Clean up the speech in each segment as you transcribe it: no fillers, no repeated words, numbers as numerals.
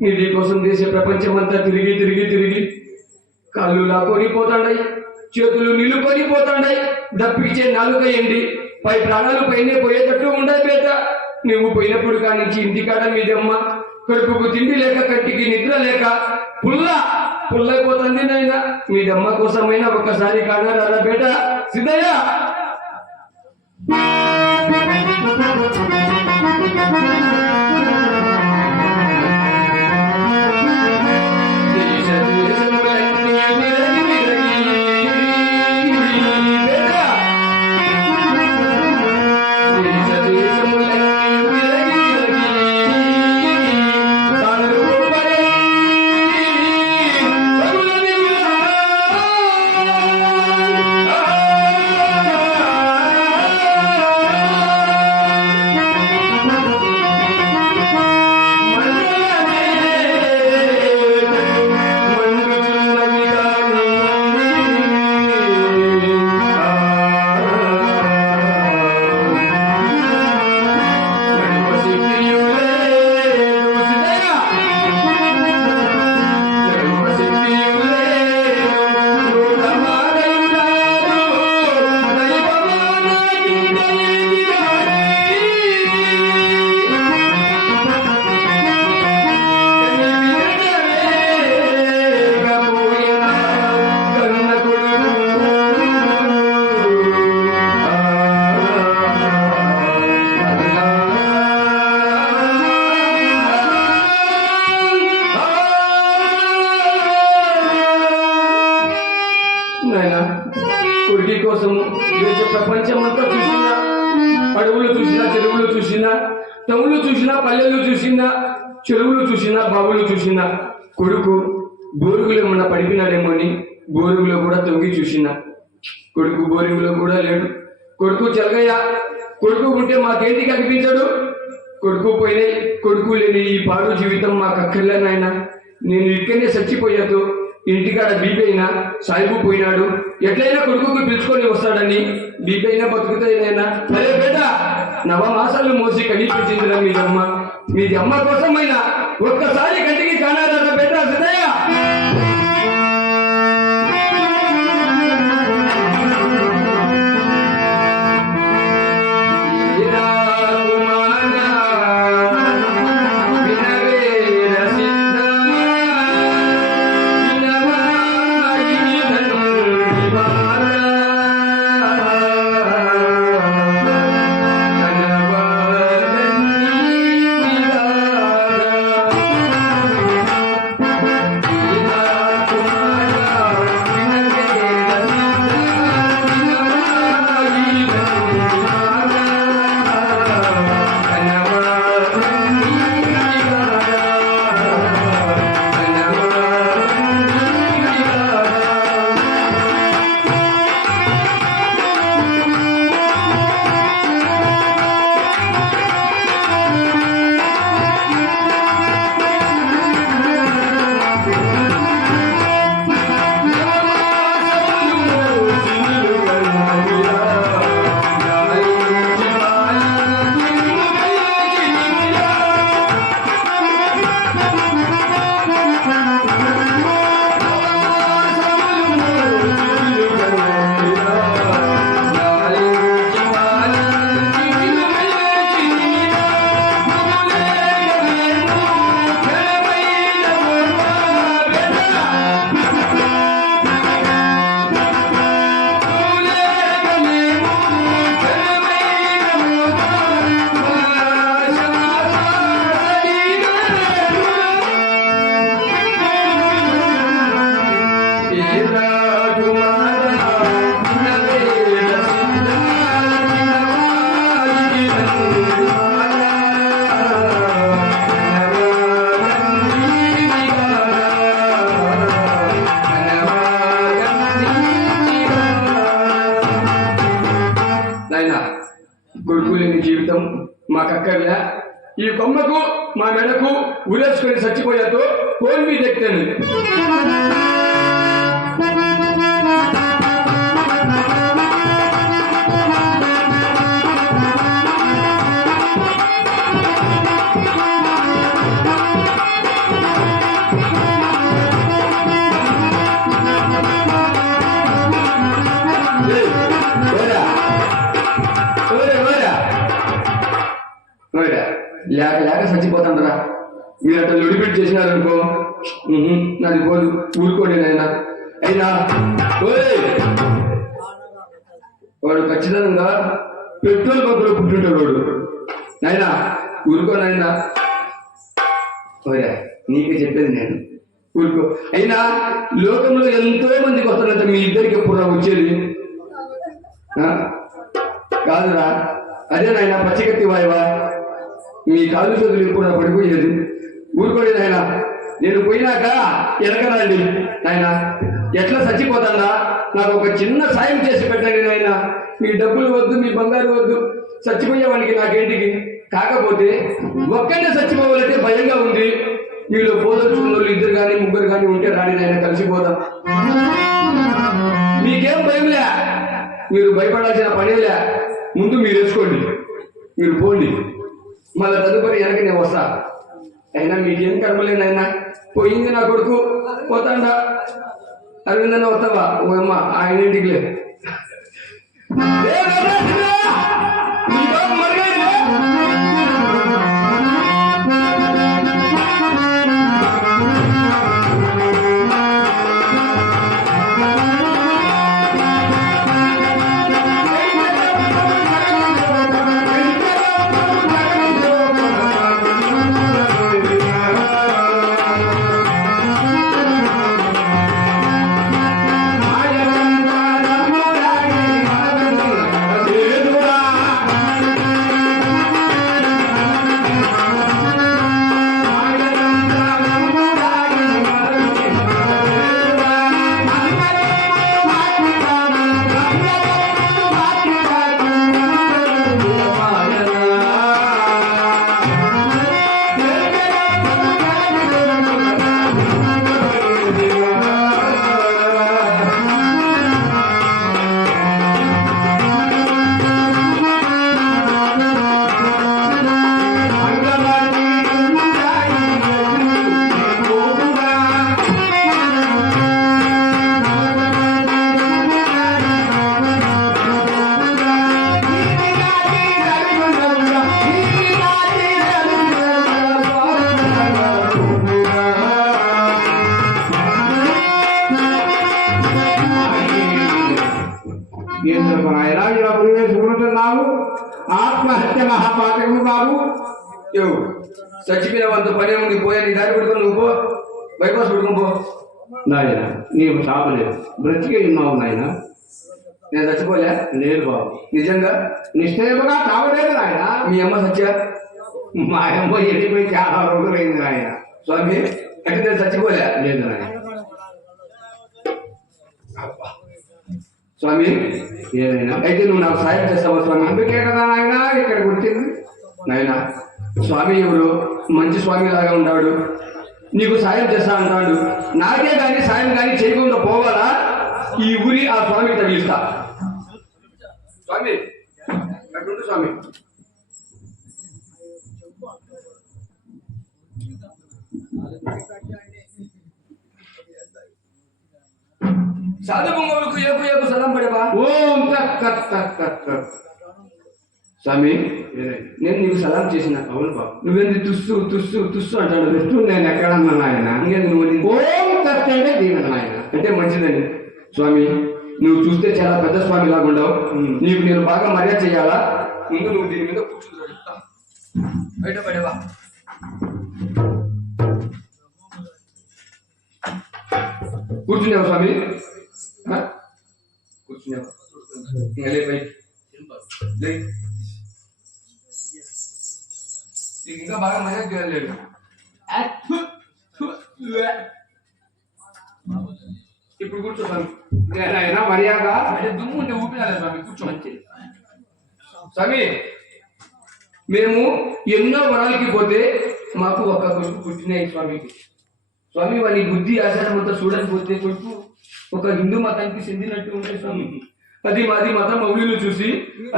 నీ కోసం దేశ ప్రపంచమంతా తిరిగి తిరిగి తిరిగి కాళ్ళు లాక్కొనిపోతాండాయి, చేతులు నిలుకొనిపోతాండాయి, దప్పిచ్చే నాలుక ఎండి పై ప్రాణాలు పైనే పోయేటట్టు ఉండాలి బేట. నువ్వు పోయినప్పుడు కానించి ఇంటికాడ మీదమ్మ కడుపుకు తిండి లేక కంటికి నిద్ర లేక పుల్లైపోతుంది నాయన. మీదమ్మ కోసమైనా ఒక్కసారి కానారా బేట. సిద్ధయ్య చూసినా, టౌన్లు చూసినా, పల్లెలు చూసినా, చెరువులు చూసినా, బావులు చూసినా, కొడుకు బోరుగులో ఏమన్నా పడిపోయినాడేమో అని బోరుగులో కూడా తొంగి చూసినా, కొడుకు బోరింగ్లో కూడా లేడు. కొడుకు చెలగయ్య, కొడుకు ఉంటే మాకేంటికి అనిపించడు. కొడుకు పోయినాయి, కొడుకు లేని ఈ పాడు జీవితం మాకు అక్కర్లేనాయన. నేను ఇక్కడనే చచ్చిపోయాతో ఇంటికాడ బీపీ అయినా సాయిబు పోయినాడు, ఎట్లయినా కొడుకుకు పిలుచుకొని వస్తాడని బీపీ అయినా బతుకుతాయినైనా. అరే బేట, నవమాసాలు మోసి కనిపించిందిరా మీదమ్మ. మీది అమ్మ కోసమైనా ఒక్కసారి కంటికి కానారా బేట సిద్ధయ్య. కొడుకు లేని జీవితం మాకక్కర్లే. ఈ కొమ్మకు మా మెడకు ఉరేసుకొని చచ్చిపోయాతో ఫోన్ మీద ఎక్కాను. లేక లేక చచ్చిపోతాండ్రా. మీరు అట్లా లొడిపెట్టి చేసినారనుకో నాది పోదు, ఊరుకోండి నాయన. అయినా వాడు ఖచ్చితంగా పెట్రోల్ బంకులో పుట్టింటాడు వాడు. నాయనా ఊరుకో నాయనా. ఓరా నీకే చెప్పేది నేను, ఊరుకో. అయినా లోకంలో ఎంతో మందికి వస్తారంట, మీ ఇద్దరికి ఎప్పుడు వచ్చేది కాదురా. అదే నాయన పచ్చికత్తి వాయవా, మీ కాళ్ళు చేతులు ఎప్పుడు పడిపోయేది. ఊరుకోండి నాయన. నేను పోయినాక ఎనకరండి నాయన. ఎట్లా చచ్చిపోతాడా, నాకు ఒక చిన్న సాయం చేసి పెట్టండి నాయన. మీ డబ్బులు వద్దు, మీ బంగారు వద్దు, చచ్చిపోయేవానికి నాకేంటికి. కాకపోతే ఒక్కనే చచ్చిపోవాలంటే భయంగా ఉంది. మీలో పోదొచ్చుకున్న వాళ్ళు ఇద్దరు కానీ ముగ్గురు కానీ ఉంటే రాని నాయన, కలిసిపోతాం. మీకేం భయంలే, మీరు భయపడాల్సిన పనేలే. ముందు మీరు వేసుకోండి, మీరు పోండి, మళ్ళీ తదుపరి వెనక నేను వస్తా. అయినా మీకేం కర్మలేనైనా. పోయింది నా కొడుకు, పోతాండా. అరవిందన్న వస్తావా? ఓ అమ్మ ఆయన ఇంటికి లేదు. మహాపాతకము బాబు. చచ్చిపోయిన వంత పని ఉంది పోయా నీ దారి పెట్టుకొని నువ్వు పో బైపాస్ పెట్టుకొని పో. నాయన నీవు చాపలేదు, బ్రతికే ఉన్నావు నాయన. నేను చచ్చిపోలే. లేదు బాబు, నిజంగా నిశ్చయముగా చావలేదు నాయన. మీ అమ్మ సత్య మా అమ్మ వెళ్ళిపోయి చాలా రోజులైంది నాయన. స్వామి అంటే నేను చచ్చిపోలే. లేదు నాయన. స్వామి ఏదైనా అయితే నువ్వు నాకు సాయం చేస్తావా స్వామి? అందుకే కదా నాయన ఇక్కడికి వచ్చింది. నాయన స్వామి ఎవరు మంచి స్వామి లాగా ఉన్నాడు, నీకు సాయం చేస్తా అంటాడు. నాకే కానీ సాయం కానీ చేయకుండా పోవాలా? ఈ ఊరి ఆ స్వామికి తగిలిస్తా. స్వామి అటుండు స్వామి. సాధు పొంగవులకు ఏపు ఏపు సలం పడేవా? ఓం తక్ తక్ తక్ తక్ తక్. స్వామి ఏదైనా నేను నీకు సలాం చేసిన. అవును బాబు. నువ్వేంది తుస్సు తుస్సు తుస్సు అంటాడు. విష్ణు నేను ఎక్కడన్నా నాయన. ఇంకేంది నువ్వు ఓం తక్ అంటే దీవెన నాయన. అంటే మంచిదని. స్వామి నువ్వు చూస్తే చాలా పెద్ద స్వామి లాగా ఉండవు. నీకు నేను బాగా మర్యాద చేయాలా? ముందు నువ్వు దీని మీద కూర్చుంటావు. బయట పడేవా? కూర్చున్నావా స్వామి? కూర్చున్నావా? ఇంకా లే పైకి. లే. నీకు ఇంకా బాగా మర్యాద చేయలేదు. ఇప్పుడు కూర్చో స్వామి. నేనైనా మర్యాద అంటే దుమ్ము ఉంటే ఊపిరాలి స్వామి. కూర్చోమంచి స్వామి. మేము ఎన్నో వరాలకి పోతే మాకు ఒక కొడుకు పుట్టినాయి స్వామికి. స్వామి వారి బుద్ధి ఆచారం అంతా చూడకపోతే కొడుకు ఒక హిందూ మతానికి చెందినట్టు ఉంటాయి స్వామి. అది మాది మతం మౌలిని చూసి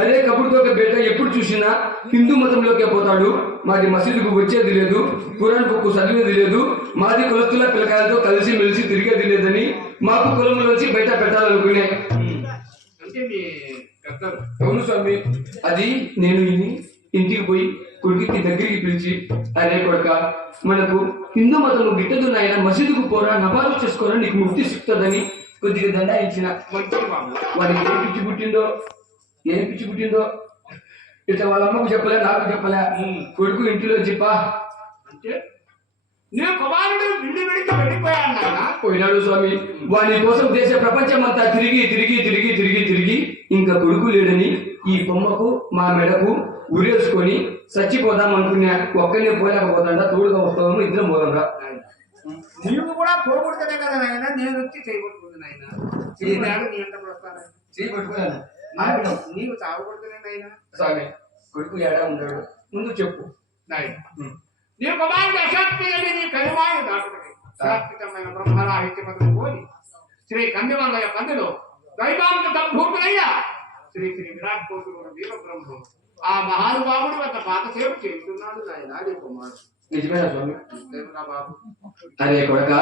అదే కబుర్తో ఒక బిడ్డ ఎప్పుడు చూసినా హిందూ మతంలోకే పోతాడు. మాది మసీదుకు వచ్చేది లేదు, ఖురాన్ బుక్ చదివేది లేదు, మాది కులస్తుల పిల్లకాయలతో కలిసి మెలిసి తిరిగేది లేదని మాకు కులంలోంచి బయట పెట్టాలనుకున్నాయి. అంటే మీ పెద్దలు. అవును స్వామి. అది నేను ఇంటికి పోయి కొడుకుకి దగ్గరికి పిలిచి, అరే కొడుక మనకు హిందూ మతము గిట్టదు నాయన, మసీదుకు పోరా, నమాజు చేసుకోరా, నీకు ముక్తి సిక్తుందని కొద్దిగా దండా ఇచ్చిన. మంచిది బాబు. వారికి ఏం పిచ్చి పుట్టిందో ఇట్లా వాళ్ళ అమ్మకు చెప్పలే, నాకు చెప్పలే. కొడుకు ఇంటిలో చెప్పా అంటే నేను కుమారుడు బిల్లు పెడితే వెళ్ళిపోయాను నాయన. పోయినాడు స్వామి. వాని కోసం దేశ ప్రపంచం అంతా తిరిగి తిరిగి తిరిగి తిరిగి తిరిగి ఇంకా కొడుకు లేడని ఈ బొమ్మకు మా మెడకు ఉరేసుకొని చచ్చిపోదాం అనుకున్నా. ఒక్కనే పోలేకపోతాడా, తోడుగా వస్తాము, ఇద్దరం పోదాంరా. నీవు కూడా పోకూడదనే కదా నాయన, నేను వచ్చి చేయబడుతుంది నాయన. చేయనాడు నీ ఎంత వస్తాను చేయబట్టుకున్నాను. నీవు చావకూడదనే నాయన. స్వామి కొడుకు ఏడా ఉన్నాడు ముందు చెప్పు నాయన. నీ కుమారుడు అశాస్త్రీయుని నీ కైమాయి దాటుకుని శాశ్వతమైన బ్రహ్మరాహిత్యపదం కోరి శ్రీ కందివల్లయ కందిలో దైవాంత సంభూతులయ్య శ్రీ శ్రీ విరాట్ కోటుడు వీర బ్రహ్మ ఆ మహానుభావుడు వద్ద పాత సేవ చేస్తున్నాడు నాయన నీ కుమారుడు. నిజమేనా స్వామి? బాబు. అరే కొడక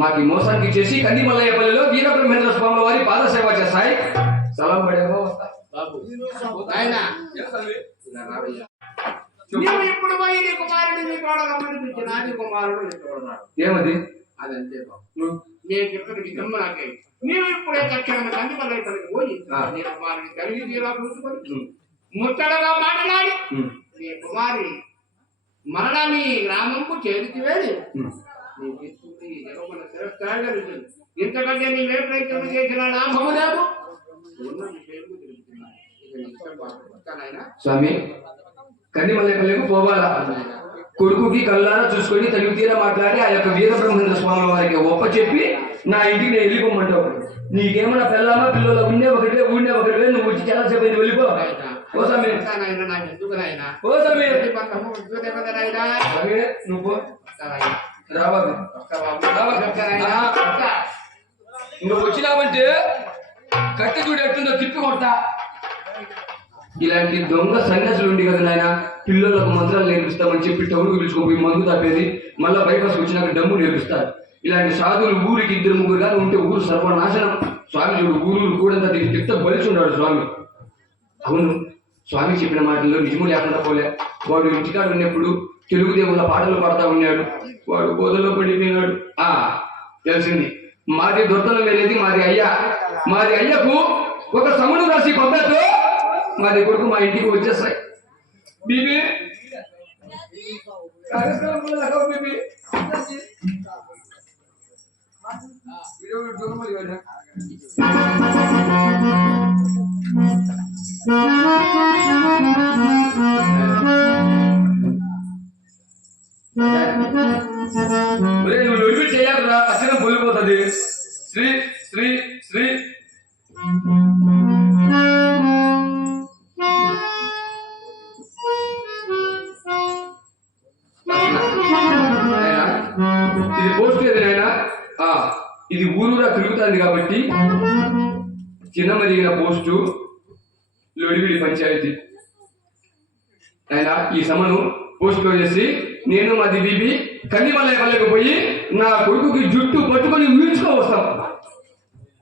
మాకి మోసానికి చేసి కందిమల్లయ్యపల్లిలో వీరబ్రహ్మేంద్ర స్వామి వారి పాదసేవ చేస్తాయి. సలాం పడేవో వస్తా బాబు నాయన. నీవు ఇప్పుడు పోయి నీ కుమారుడు నీ తోడరమ్మని పిలిచిన నీ కుమారుడు నీ తోడరాడు. ఏమది? అదంతే బాబు. నేను చెప్పినది జమ్ము నాకే. నీవు ఇప్పుడే తక్షణమే కందిమల్లయ్యపల్లికి పోయి నీ కుమారుని కలిగి తీరా చూసుకొని ముచ్చటగా మాట్లాడి నీ కుమారి మరణ నీ గ్రామంకు చేతికి వెళ్ళి నీ తీసుకుంటే జగమన శ్రేష్ఠాలు ఇంతకంటే నీ ఏ ప్రయత్నం చేసినా లాభము లేదు. స్వామి కందిమల్లయ్యపల్లికి పోవాలా? కొడుకుకి కళ్ళారా చూసుకొని తగిలి తీరా మాట్లాడి ఆ యొక్క వీరబ్రహ్మేంద్ర స్వామి వారికి ఒప్ప చెప్పి నా ఇంటికి నేను వెళ్ళిపోమంటావు. నీకేమన్నా పిల్లమా పిల్లలు ఉండే ఒకటే ఊండే ఒకటే, నువ్వు వచ్చి చాలా సేపు అయితే వెళ్ళిపో. ఓ స్వామి ఓ స్వామి నువ్వు రావాలి. నువ్వు వచ్చినావంటే కట్టి చూడు ఎట్టుందో తిప్పి కొడతా. ఇలాంటి దొంగ సన్యాసులు ఉండి కదా నాయన, పిల్లలకు మంత్రాలు నేర్పిస్తామని చెప్పి టౌన్కి పిలుచుకోపోయి మందు తప్పేది, మళ్ళీ బైపాస్ వచ్చినాక డమ్ము నేర్పిస్తారు. ఇలాంటి సాధువులు ఊరికి ఇద్దరు ముగ్గురు కానీ ఉంటే ఊరు సర్వనాశనం. స్వామి చూడు ఊరు కూడా తిట్ట బలిచున్నాడు స్వామి. అవును స్వామి చెప్పిన మాటల్లో నిజము లేకుండా పోలే. వాడు ఇంటికాడు ఉన్నప్పుడు తెలుగు దేవుళ్ళ పాటలు పాడుతూ ఉన్నాడు, వాడు బోధలో పడిపోయినాడు. తెలిసింది మాది దొర్తనం వెళ్ళేది మాది అయ్యా. మాది అయ్యకు ఒక సముడు రాసి పంపతో మాది కొడుకు మా ఇంటికి వచ్చేస్తాయి. बीबी कार्यक्रम को लगाओ बीबी वीडियो दोनों में लिया ఒరే నువ్వు ఒడిపి చేయాలరా అసలు బొల్లిపోతుంది శ్రీ శ్రీ శ్రీ ఇది పోస్ట్ ఏదైనా ఇది ఊరూరా తిరుగుతుంది కాబట్టి చిన్న మరిగిన పోస్టు లొడివిడి పంచాయతీ ఆయన ఈ సమను పోస్ట్ చేసి నేను మాది బీబీ కన్నిమల్లయ్య పల్లెకు పోయి నా కొడుకుకి జుట్టు పట్టుకొని వీడ్చుకో వస్తాం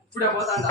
ఇప్పుడే పోతాండా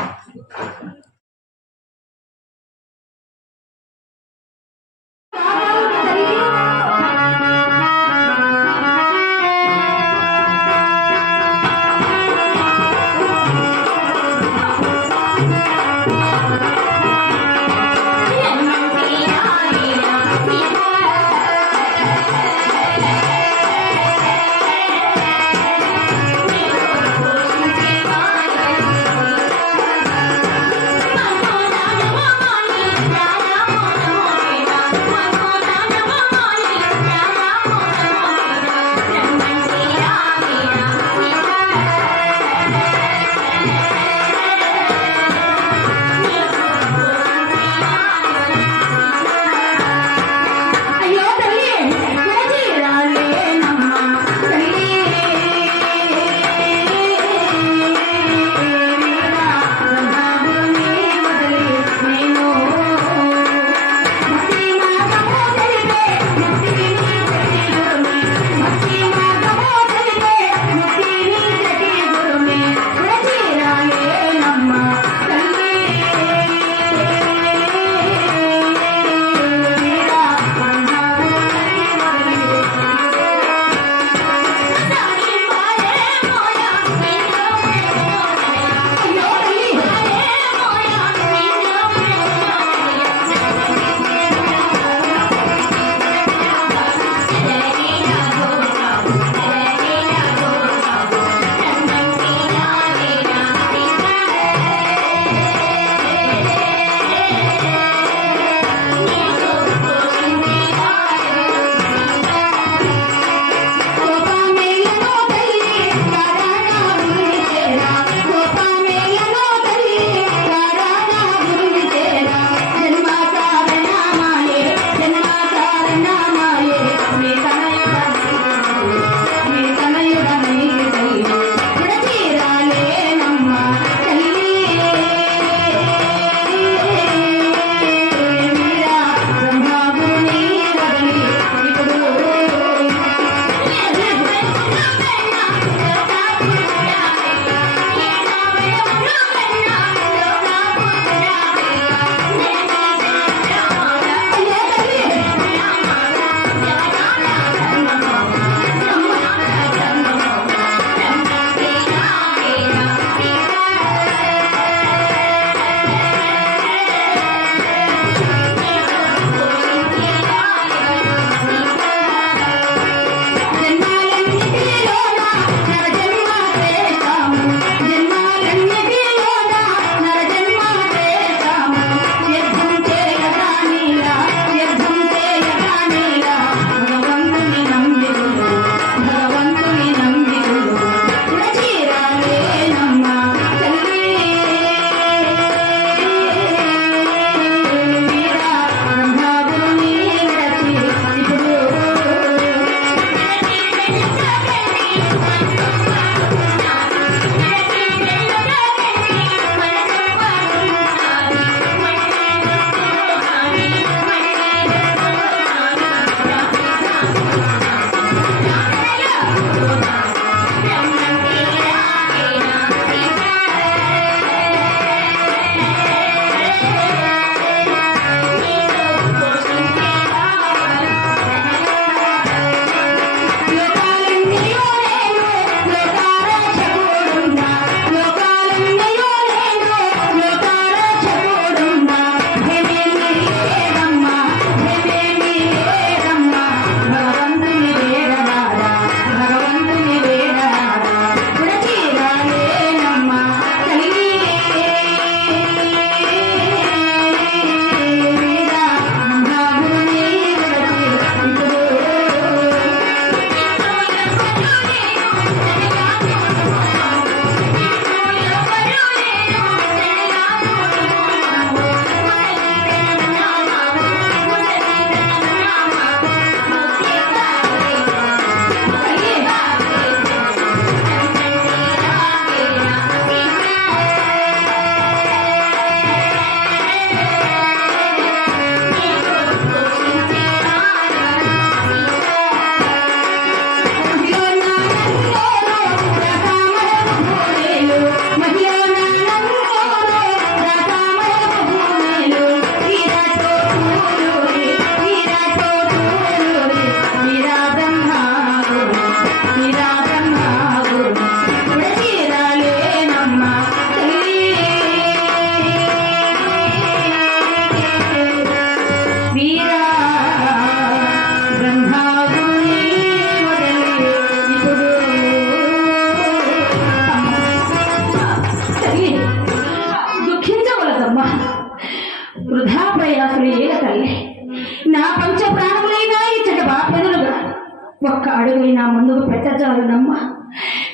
ఒక్క అడుగు నా ముందుకు పెట్టజాలనమ్మా.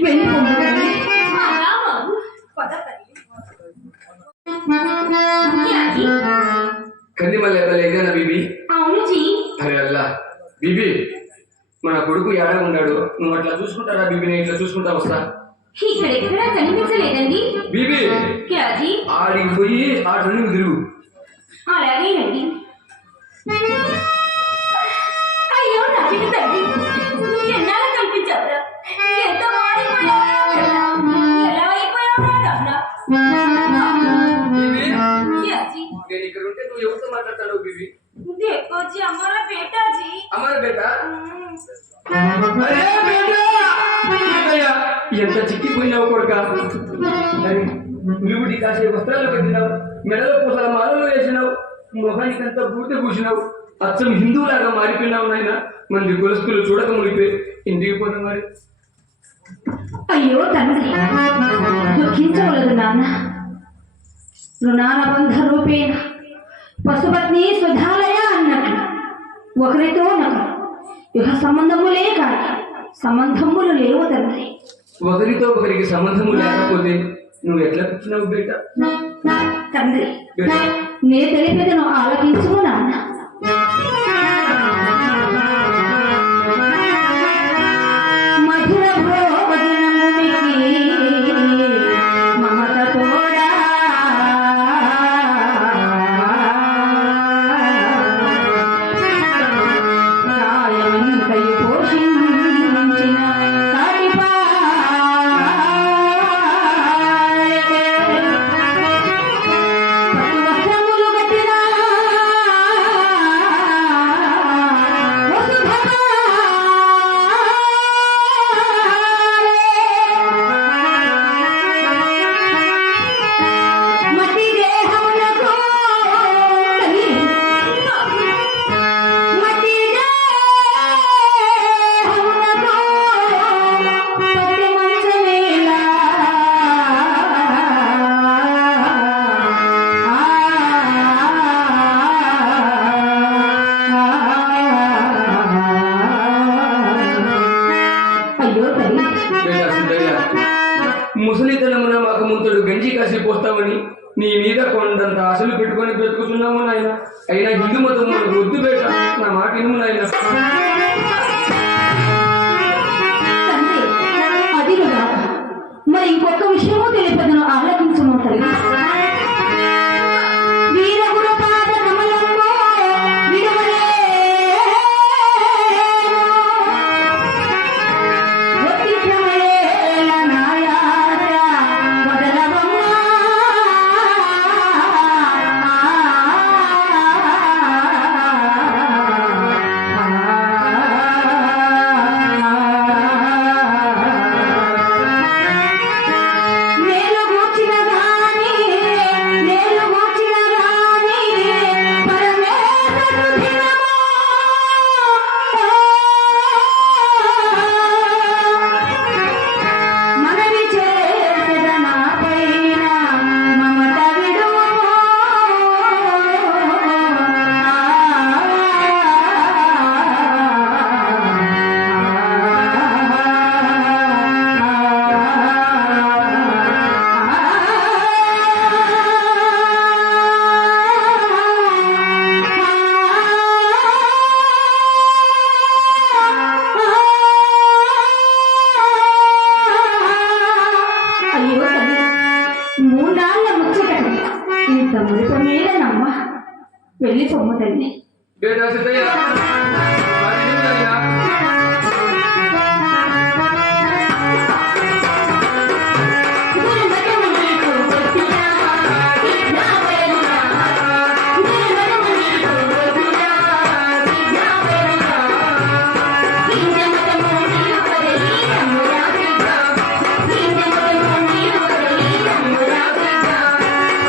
వెళ్ళిపోమ్మ తల్లి. కంది మళ్ళీ లేదనా బీబీ? అవును జీ. అరే అల్లా బీబీ, మన కొడుకు ఏడా ఉన్నాడు? నువ్వు అట్లా చూసుకుంటారా బీబీ? నేను ఇట్లా చూసుకుంటా వస్తా. ఇక్కడ ఎక్కడా కనిపించలేదండి బీబీ. క్యాజీ ఆడికి పోయి ఆ రన్నింగ్ తిరుగు. అలాగేనండి. అయ్యో నా బిడ్డ తల్లి, ఎన్నాళ్ళు కనిపించావురా? ఎంత మాడిపోయావురా? ఎలా అయిపోయావురా నాన్న? బీబీ, క్యాజీ నేను ఇక్కడ ఉంటే నువ్వు ఎవరితో మాట్లాడతావు బీబీ? देखो जी हमारा बेटा जी। అమర్ బేటా. అరే బేటా, బేటయ్యా, ఎంత చిక్కిపోయినావు కొడుక. అరే నువ్వు కాసే వస్త్రాలు కట్టినావు, మెడలో పూసల మాలలు వేసినావు, మొహానికి అంతా బూడిద పూసినావు, అచ్చం హిందువులాగా మారిపోయినావు నాయన. మంది కులస్తులు చూడక మునిపే ఇంటికి పోతాం మరి. అయ్యో తండ్రి, దుఃఖించవలదు నాన్న. రుణాన బంధ రూపేణ పశుపత్ని సుధాలయ అన్నట్లు ఒకరితో ఒకరు యుగ సంబంధములే కాదు, సంబంధములు లేవు తండ్రి. ఒకరితో ఒకరికి సంబంధము లేకపోతే నువ్వు ఎట్లా కూర్చున్నావు బేట? తండ్రి, బేటా, నే తెలిపేదను ఆలకించుకో నాన్న. మధుర భోజనమునికి మమత తోడా కాయమింకై పోషించిన పట్టు వస్త్రములు కట్టిన మట్టి దేహమునకు తల్లి, మట్టి దేహమునకు పట్టి మంచమేలా. అయ్యో తల్లి, బేటా సిద్ధయ్య, ముసలితనమున మాకు ముంతడు గంజి కాసి పోస్తామని నీ మీద కొండంత ఆశలు పెట్టుకొని బ్రతుకుతున్నాము నాయన. అయినా హిందూ మతం మనకు వద్దు బేట, నా మాట వినుము నాయన. తండ్రి, అది కదా. మరి ఇంకొక విషయము తెలిపదను ఆలోచించము తల్లి. వీరగురు పాద కమలము విడువలేను, ఒట్టి శ్రమయేల నాయాస వదలవమ్మా. నేను గూర్చిన గాని, నేను గూర్చిన గాని పరమేశ్వరుడు దినము. మనవి చేసెద నాపైన మమత విడువము. అయ్యో తల్లి, మూడాళ్ళ ముచ్చటది ఇంత మురిప మీద నమ్మ. వెళ్ళి పొమ్మ తల్లి. బేటా సిద్ధయ్య, అది విను నాయనా.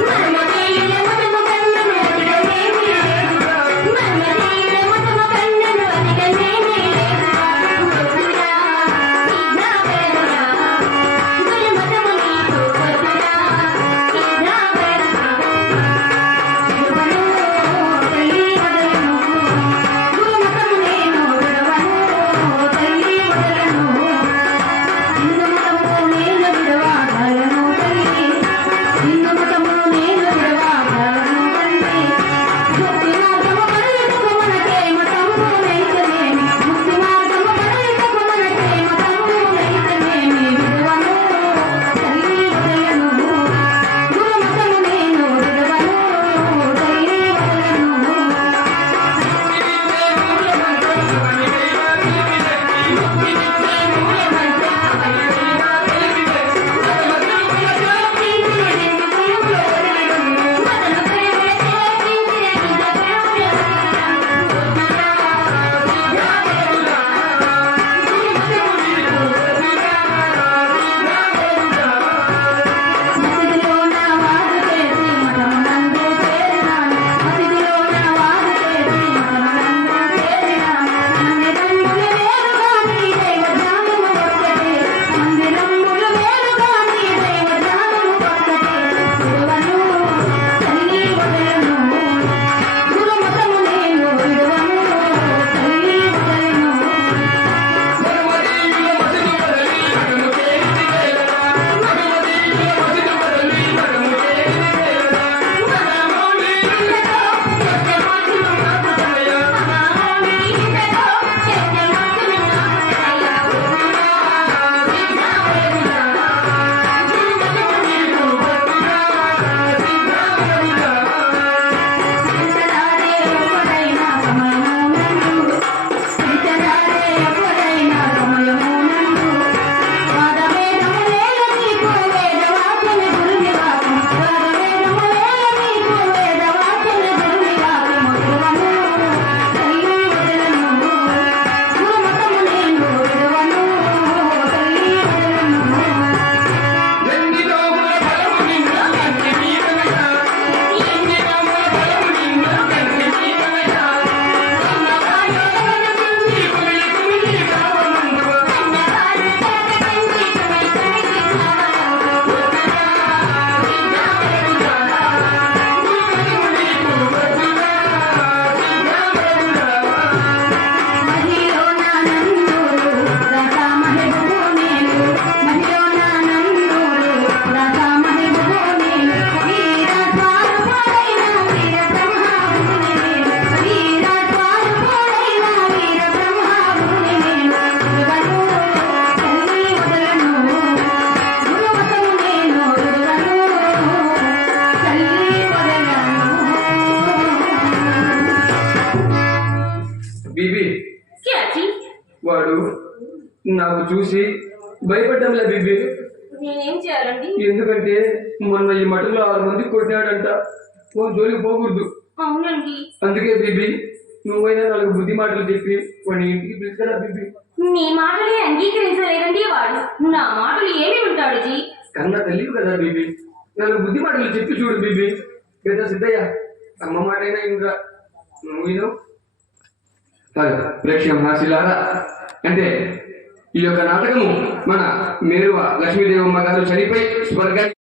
మర్మదేయుల మతము కన్నను क्या जी వాడు నాకు చూసి భయపడ్డంలే బీబీ. నేనేం చేయాలండి? ఎందుకంటే మొన్న ఈ మఠంలో 6 మంది కొట్టినాడంట. జోలికి పోకూడదు. అవునండి. అందుకే బీబీ నువ్వైనా 4 బుద్ధి మాటలు చెప్పి వాడిని ఇంటికి పిలుచుకురా బీబీ. నీ మాటలే అంగీకరించలేదండి వాడు. నా మాటలు ఏమి ఉంటాడు జీ? కన్న తల్లి కదా బీబీ, 4 బుద్ధి మాటలు చెప్పి చూడు బీబీ. పెద్ద సిద్ధయ్య అమ్మ మాట అయినా ఇంకా నువ్వు ప్రేక్షక హాస్యులారా, అంటే ఈ యొక్క నాటకము మన మేరువ లక్ష్మీదేవమ్మ గారు చనిపోయి స్వర్గానికి